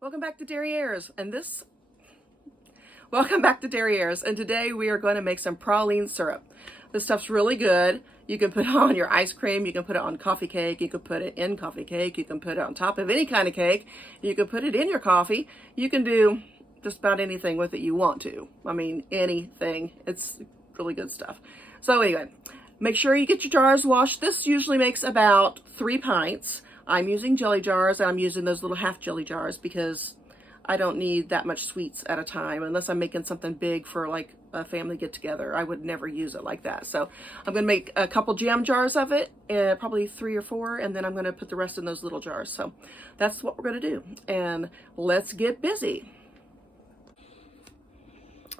Welcome back to Dairyayres, welcome back to Dairyayres, and today we are going to make some praline syrup. This stuff's really good. You can put it on your ice cream, you can put it on coffee cake, you can put it in coffee cake, you can put it on top of any kind of cake, you can put it in your coffee, you can do just about anything with it you want to. I mean, anything. It's really good stuff. So anyway, make sure you get your jars washed. This usually makes about 3 pints. I'm using jelly jars, and I'm using those little half jelly jars because I don't need that much sweets at a time unless I'm making something big for like a family get together. I would never use it like that. So I'm going to make a couple jam jars of it, probably 3 or 4, and then I'm going to put the rest in those little jars. So that's what we're going to do, and let's get busy.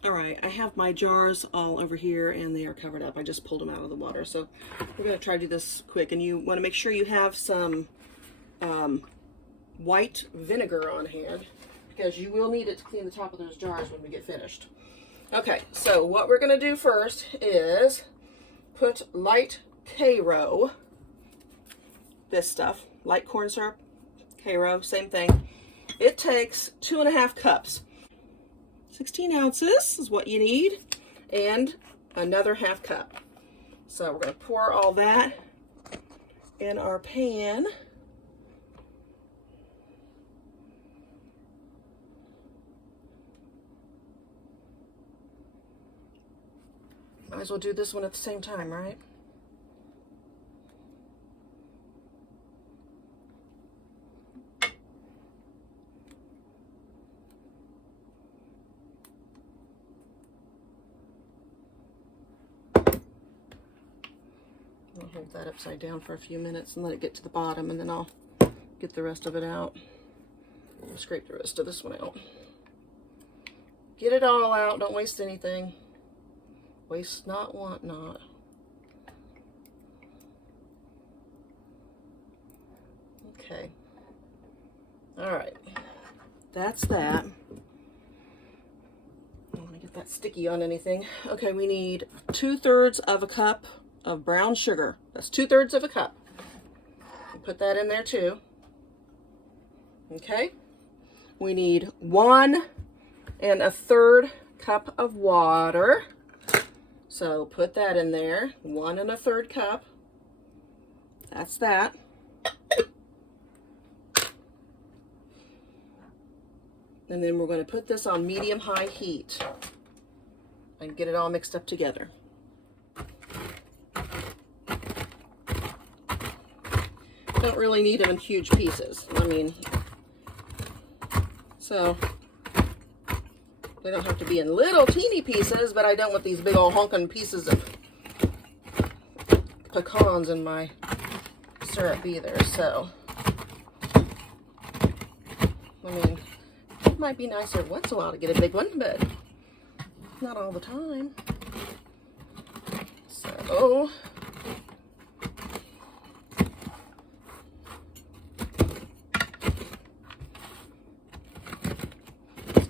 All right, I have my jars all over here and they are covered up. I just pulled them out of the water. So we're going to try to do this quick, and you want to make sure you have some white vinegar on hand because you will need it to clean the top of those jars when we get finished. Okay, so what we're going to do first is put Light Karo, this stuff, light corn syrup, Karo, same thing. It takes 2.5 cups. 16 ounces is what you need, and another half cup. So we're going to pour all that in our pan. Might as well do this one at the same time, right? I'll hold that upside down for a few minutes and let it get to the bottom, and then I'll get the rest of it out. I'll scrape the rest of this one out. Get it all out, don't waste anything. Waste not, want not. Okay. All right. That's that. I don't want to get that sticky on anything. Okay, we need 2/3 of a cup of brown sugar. That's 2/3 of a cup. We'll put that in there too. Okay. We need 1 1/3 cup of water. So put that in there, 1 1/3 cup. That's that. And then we're going to put this on medium-high heat and get it all mixed up together. Don't really need them in huge pieces. I mean, so they don't have to be in little teeny pieces, but I don't want these big old honking pieces of pecans in my syrup either. So, I mean, it might be nicer once in a while to get a big one, but not all the time. So,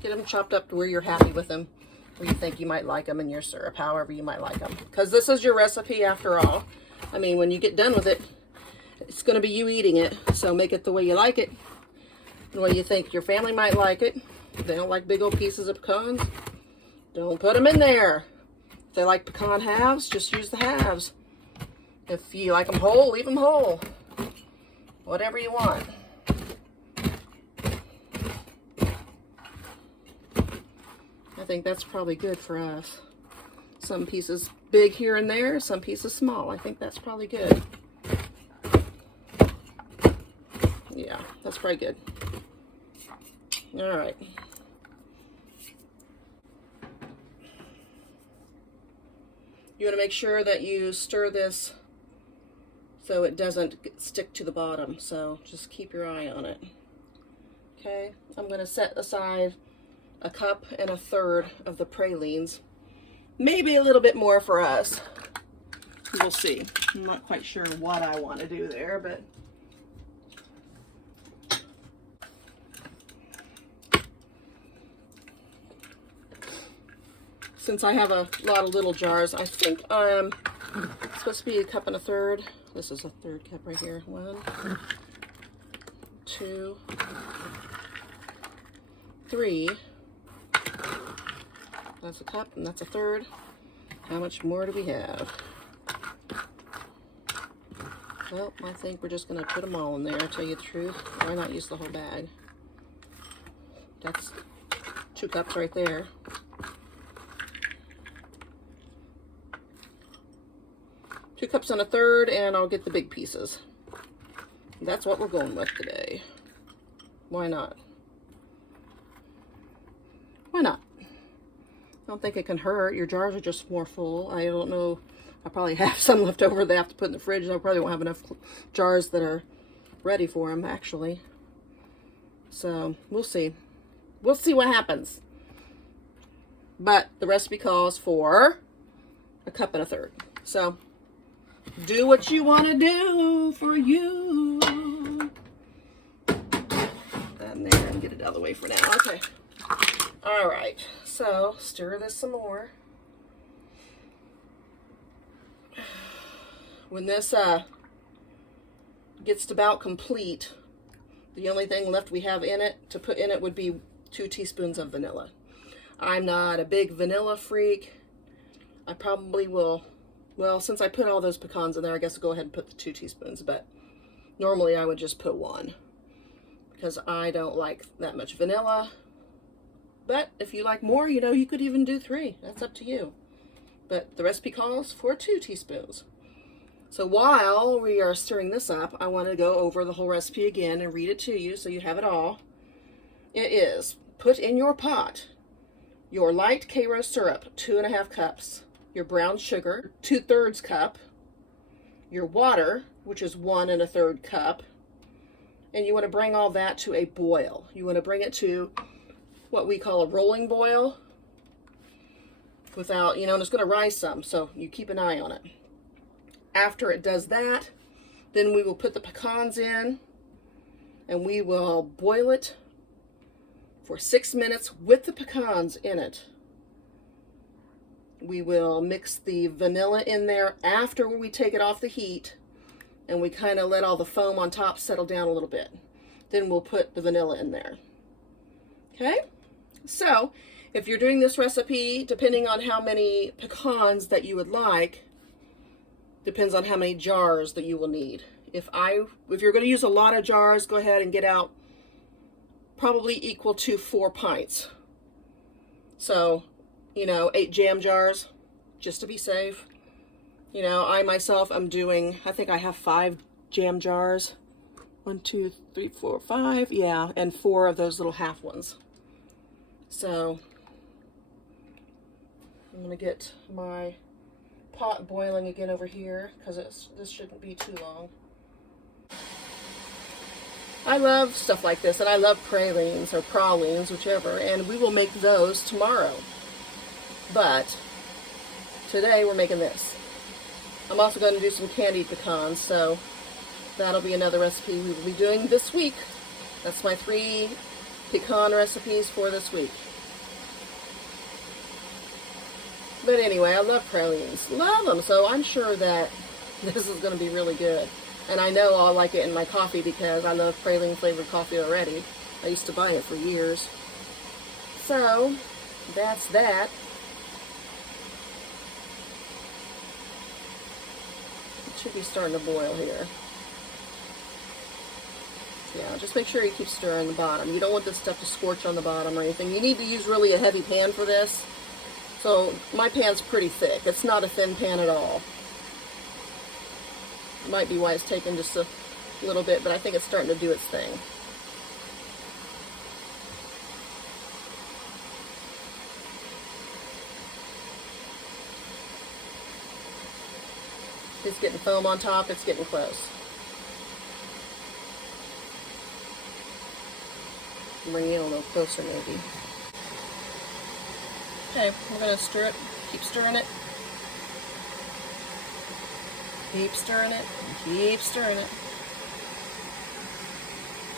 get them chopped up to where you're happy with them, where you think you might like them in your syrup, however you might like them. Because this is your recipe after all. I mean, when you get done with it, it's going to be you eating it. So make it the way you like it, the way you think your family might like it. If they don't like big old pieces of pecans, don't put them in there. If they like pecan halves, just use the halves. If you like them whole, leave them whole. Whatever you want. I think that's probably good for us. Some pieces big here and there, some pieces small. I think that's probably good. Yeah, that's probably good. All right. You want to make sure that you stir this so it doesn't stick to the bottom. So just keep your eye on it. Okay, I'm going to set aside 1 1/3 cup of the pralines. Maybe a little bit more for us. We'll see. I'm not quite sure what I want to do there, but since I have a lot of little jars, I think it's supposed to be 1 1/3 cup. This is a 1/3 cup right here. 1, 2, 3. That's a cup, and that's a third. How much more do we have? Well, I think we're just going to put them all in there, to tell you the truth. Why not use the whole bag? That's 2 cups right there. Two cups and a third, and I'll get the big pieces. That's what we're going with today. Why not? Why not? I don't think it can hurt. Your jars are just more full. I don't know. I probably have some left over that I have to put in the fridge. I probably won't have enough jars that are ready for them, actually. So, we'll see. We'll see what happens. But the recipe calls for a cup and a third. So, do what you want to do for you. Put that in there and get it out of the way for now. Okay. All right. So, stir this some more. When this gets to about complete, the only thing left we have in it to put in it would be 2 teaspoons of vanilla. I'm not a big vanilla freak. I probably will, well, since I put all those pecans in there, I guess I'll go ahead and put the 2 teaspoons, but normally I would just put 1 because I don't like that much vanilla. But if you like more, you know, you could even do 3. That's up to you. But the recipe calls for 2 teaspoons. So while we are stirring this up, I want to go over the whole recipe again and read it to you so you have it all. It is, put in your pot your Light Karo syrup, 2½ cups, your brown sugar, 2/3 cup, your water, which is 1 1/3 cup, and you want to bring all that to a boil. You want to bring it to what we call a rolling boil without, you know, and it's going to rise some, so you keep an eye on it. After it does that, then we will put the pecans in and we will boil it for 6 minutes with the pecans in it. We will mix the vanilla in there after we take it off the heat and we kind of let all the foam on top settle down a little bit. Then we'll put the vanilla in there. Okay? So, if you're doing this recipe, depending on how many pecans that you would like, depends on how many jars that you will need. If you're going to use a lot of jars, go ahead and get out probably equal to 4 pints. So, you know, 8 jam jars, just to be safe. You know, I myself am doing, I think I have 5 jam jars. 1, 2, 3, 4, 5, yeah, and 4 of those little half ones. So, I'm going to get my pot boiling again over here because this shouldn't be too long. I love stuff like this, and I love pralines or pralines, whichever, and we will make those tomorrow. But today we're making this. I'm also going to do some candied pecans, so that'll be another recipe we will be doing this week. That's my 3 pecan recipes for this week. But anyway, I love pralines. Love them. So I'm sure that this is going to be really good. And I know I'll like it in my coffee because I love praline flavored coffee already. I used to buy it for years. So, that's that. It should be starting to boil here. Yeah, just make sure you keep stirring the bottom. You don't want this stuff to scorch on the bottom or anything. You need to use really a heavy pan for this. So my pan's pretty thick. It's not a thin pan at all. Might be why it's taking just a little bit, but I think it's starting to do its thing. It's getting foam on top. It's getting close. Bring it a little closer maybe. Okay, we're going to stir it. Keep stirring it. Keep stirring it. Keep stirring it.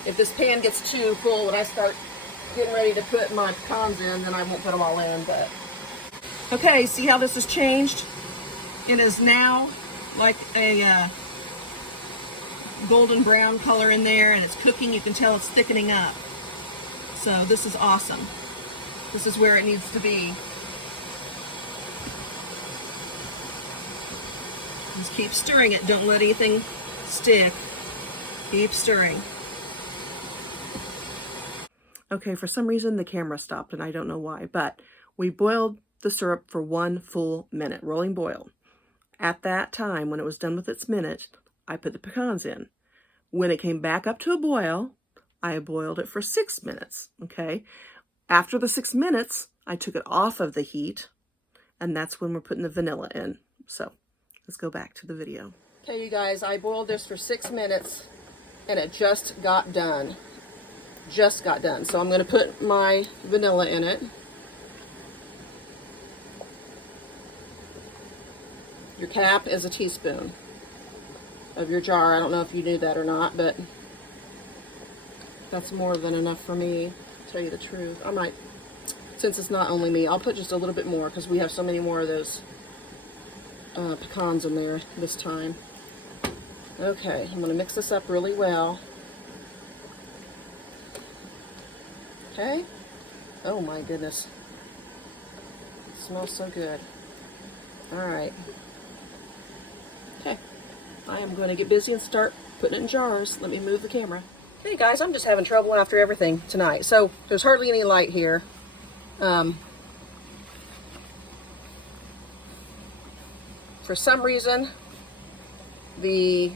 If this pan gets too full when I start getting ready to put my pecans in, then I won't put them all in. But okay, see how this has changed? It is now like a golden brown color in there, and it's cooking. You can tell it's thickening up. So this is awesome. This is where it needs to be. Just keep stirring it. Don't let anything stick. Keep stirring. Okay, for some reason the camera stopped and I don't know why, but we boiled the syrup for 1 full minute, rolling boil. At that time, when it was done with its minute, I put the pecans in. When it came back up to a boil, I boiled it for 6 minutes, okay? After the 6 minutes, I took it off of the heat, and that's when we're putting the vanilla in. So let's go back to the video. Okay, you guys, I boiled this for 6 minutes, and it just got done. Just got done. So I'm going to put my vanilla in it. Your cap is a teaspoon of your jar. I don't know if you knew that or not, but that's more than enough for me, to tell you the truth. I might, since it's not only me, I'll put just a little bit more because we have so many more of those pecans in there this time. Okay, I'm going to mix this up really well. Okay. Oh my goodness. It smells so good. Alright. Okay. I am going to get busy and start putting it in jars. Let me move the camera. Hey guys, I'm just having trouble after everything tonight. So there's hardly any light here. For some reason, the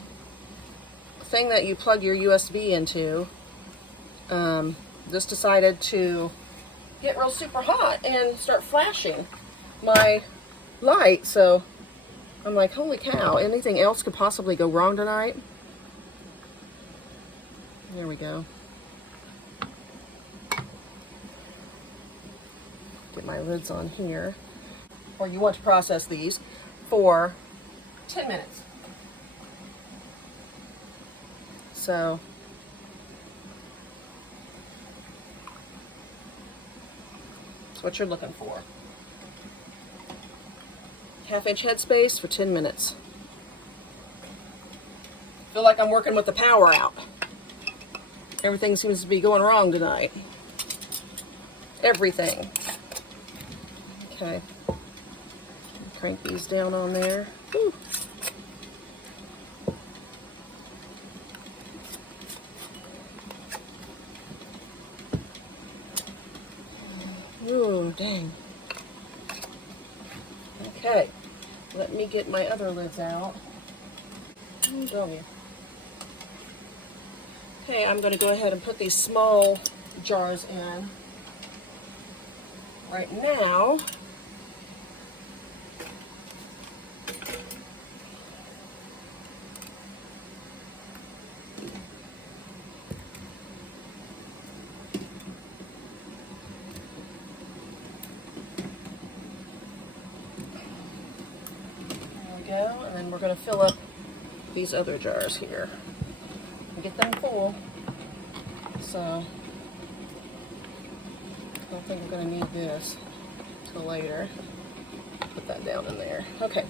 thing that you plug your USB into just decided to get real super hot and start flashing my light. So I'm like, holy cow, anything else could possibly go wrong tonight? There we go. Get my lids on here. Or you want to process these for 10 minutes. So that's what you're looking for. 1/2 inch headspace for 10 minutes. Feel like I'm working with the power out. Everything seems to be going wrong tonight. Everything. Okay. Crank these down on there. Whew. Ooh, dang. Okay, let me get my other lids out. Okay, I'm going to go ahead and put these small jars in right now. Go, and then we're going to fill up these other jars here and get them full. So I don't think we're going to need this till later. Put that down in there. Okay.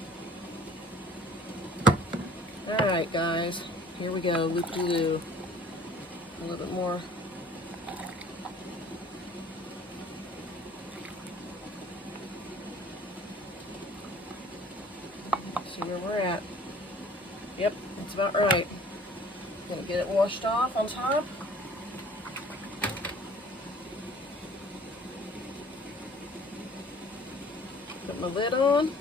All right, guys, here we go. Loop-de-loo. A little bit more. See where we're at. Yep, that's about right. Gonna get it washed off on top. Put my lid on.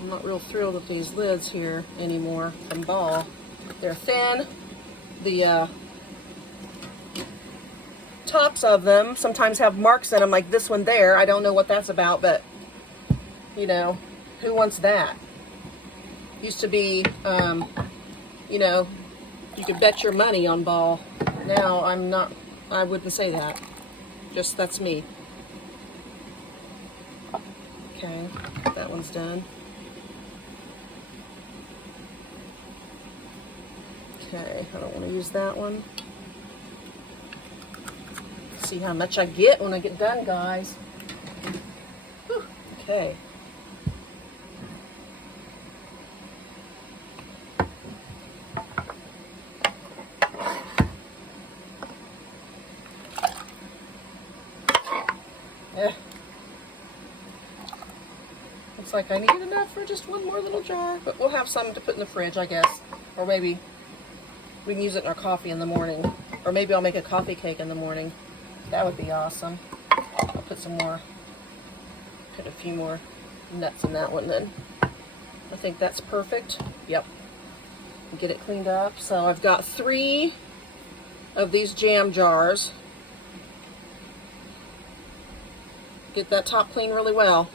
I'm not real thrilled with these lids here anymore from Ball. They're thin. The tops of them sometimes have marks in them, like this one there. I don't know what that's about, but you know, who wants that? Used to be, you know, you could bet your money on Ball. Now I'm not, I wouldn't say that. Just, that's me. Okay, that one's done. Okay, I don't want to use that one. See how much I get when I get done, guys. Whew. Okay. like I need enough for just one more little jar, but we'll have some to put in the fridge, I guess. Or maybe we can use it in our coffee in the morning. Or maybe I'll make a coffee cake in the morning. That would be awesome. I'll put some more, put a few more nuts in that one then. I think that's perfect. Yep. Get it cleaned up. So I've got 3 of these jam jars. Get that top clean really well.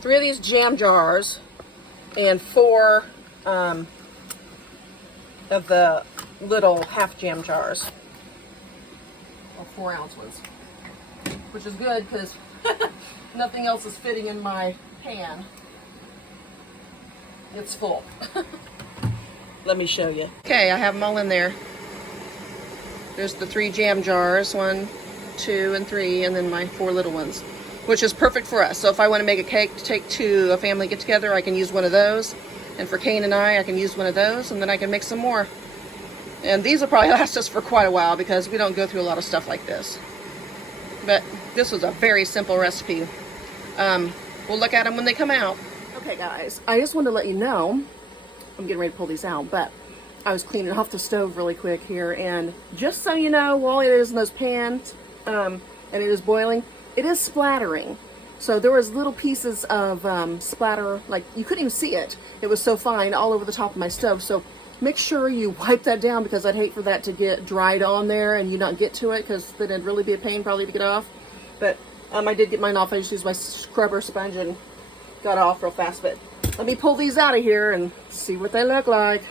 3 of these jam jars and 4 of the little half jam jars. Or 4-ounce ones. Which is good because nothing else is fitting in my pan. It's full. Let me show you. Okay, I have them all in there. There's the 3 jam jars, 1, 2, and 3, and then my 4 little ones, which is perfect for us. So if I want to make a cake to take to a family get together, I can use one of those. And for Kane and I can use one of those, and then I can make some more. And these will probably last us for quite a while because we don't go through a lot of stuff like this. But this was a very simple recipe. We'll look at them when they come out. Okay guys, I just wanted to let you know, I'm getting ready to pull these out, but I was cleaning off the stove really quick here, and just so you know, while it is in those pans, and it is boiling, it is splattering. So there was little pieces of splatter, like you couldn't even see it. It was so fine all over the top of my stove. So make sure you wipe that down because I'd hate for that to get dried on there and you not get to it, because then it'd really be a pain probably to get off. But I did get mine off. I just used my scrubber sponge and got it off real fast. But let me pull these out of here and see what they look like.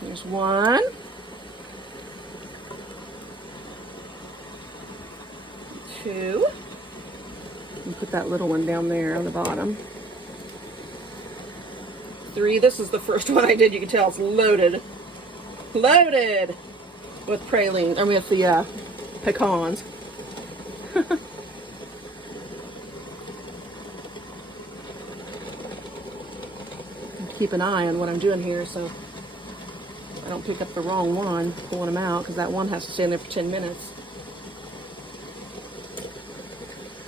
There's 1. 2. And put that little one down there on the bottom. 3. This is the first one I did. You can tell it's loaded. Loaded with praline. I mean, with the pecans. Keep an eye on what I'm doing here so I don't pick up the wrong one pulling them out, because that one has to stay in there for 10 minutes.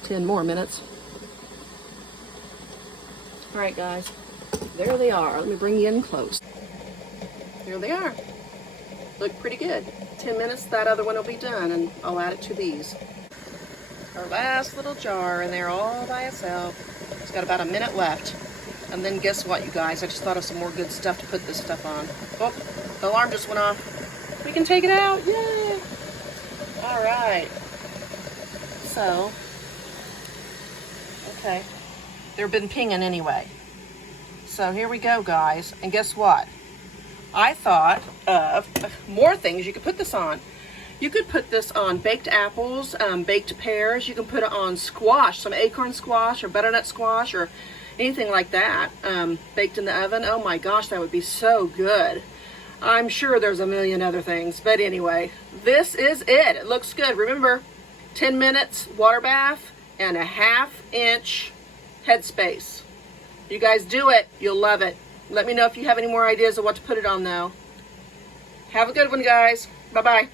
10 more minutes. Alright guys, there they are. Let me bring you in close. There they are. Look pretty good. 10 minutes, that other one will be done, and I'll add it to these. Our last little jar in there all by itself. It's got about a minute left. And then guess what, you guys? I just thought of some more good stuff to put this stuff on. Oh, the alarm just went off. We can take it out. Yay! Alright. So, okay. They've been pinging anyway. So here we go, guys. And guess what? I thought of more things you could put this on. You could put this on baked apples, baked pears. You can put it on squash, some acorn squash or butternut squash or anything like that, baked in the oven. Oh my gosh, that would be so good. I'm sure there's a million other things, but anyway, this is it. It looks good. Remember, 10 minutes water bath and a 1/2 inch headspace. You guys do it. You'll love it. Let me know if you have any more ideas of what to put it on though. Have a good one, guys. Bye-bye.